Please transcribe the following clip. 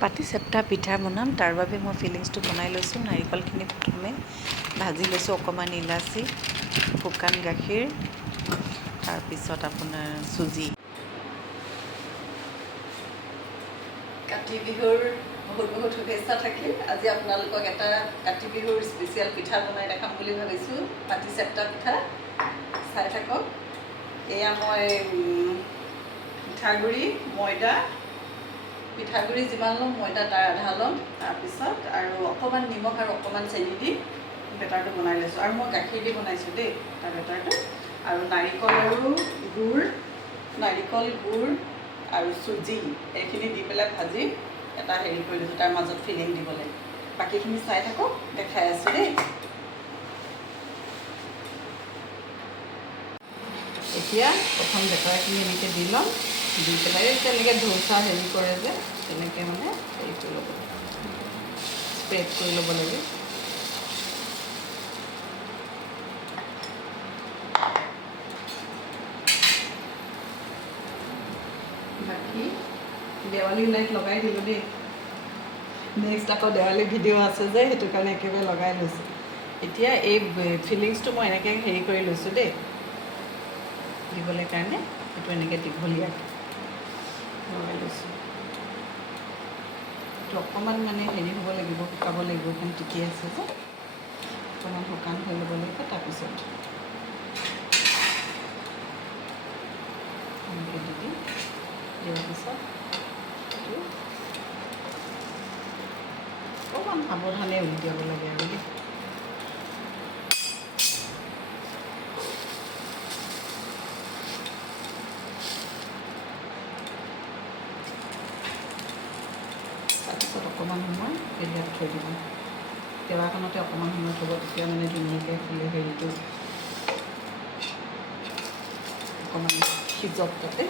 পাটি চেপ্টা পিঠা বনাম তাৰ বাবে মই ফিলিংছটো বনাই লৈছোঁ। নাৰিকলখিনি প্ৰথমে ভাজি লৈছোঁ, অকণমান ইলাচি, শুকান গাখীৰ, তাৰপিছত আপোনাৰ চুজি। কাতি বিহুৰ বহুত বহুত শুভেচ্ছা থাকিল। আজি আপোনালোকক এটা কাতি বিহুৰ স্পেচিয়েল পিঠা বনাই দেখাম বুলি ভাবিছোঁ, পাটি চেপ্টা পিঠা। চাই থাকক। এয়া মই পিঠাগুড়ি, ময়দা, পিঠাগুড়ি যিমান ল'ম ময়দা তাৰ আধা ল'ম, তাৰপিছত আৰু অকণমান নিমখ আৰু অকণমান চেনি দি বেটাৰটো বনাই লৈছোঁ। আৰু মই গাখীৰ দি বনাইছোঁ দেই তাৰ বেটাৰটো। আৰু নাৰিকল আৰু গুড়, নাৰিকল, গুড় আৰু চুজি এইখিনি দি পেলাই ভাজি এটা হেৰি কৰি লৈছোঁ, তাৰ মাজত ফিলিং দিবলৈ। বাকীখিনি চাই থাকক, দেখাই আছোঁ দেই। এতিয়া প্ৰথম বেটাৰখিনি এনেকৈ দি ল'ম, দি পেলাই তেনেকৈ ধোচা হেৰি কৰে যে তেনেকৈ মানে হেৰি কৰি ল'ব লাগে, স্প্ৰেড কৰি ল'ব লাগে। বাকী দেৱালী লাইট লগাই দিলোঁ দেই। নেক্সট আকৌ দেৱালী ভিডিঅ' আছে যে সেইটো কাৰণে একেবাৰে লগাই লৈছোঁ। এতিয়া এই ফিলিংছটো মই এনেকৈ হেৰি কৰি লৈছোঁ দেই দিবলৈ কাৰণে, সেইটো এনেকৈ দীঘলীয়াকৈ লগাই লৈছোঁ। এইটো অকণমান মানে হেৰি হ'ব লাগিব, শুকাব লাগিব, অকণ টিকি আছে যে অকণমান শুকান হৈ ল'ব লাগিব। তাৰপিছত এনেকৈ দি দিয়াৰ পিছত এইটো অকণমান সাৱধানে উলিয়াব লাগে আৰু দেই। তাৰপিছত অকণমান সময় হেৰিয়াত থৈ দিব, টেৱাখনতে অকণমান সময় থ'ব, তেতিয়া মানে ধুনীয়াকৈ ফুলে হেৰিটো অকণমান সিজক তাতে।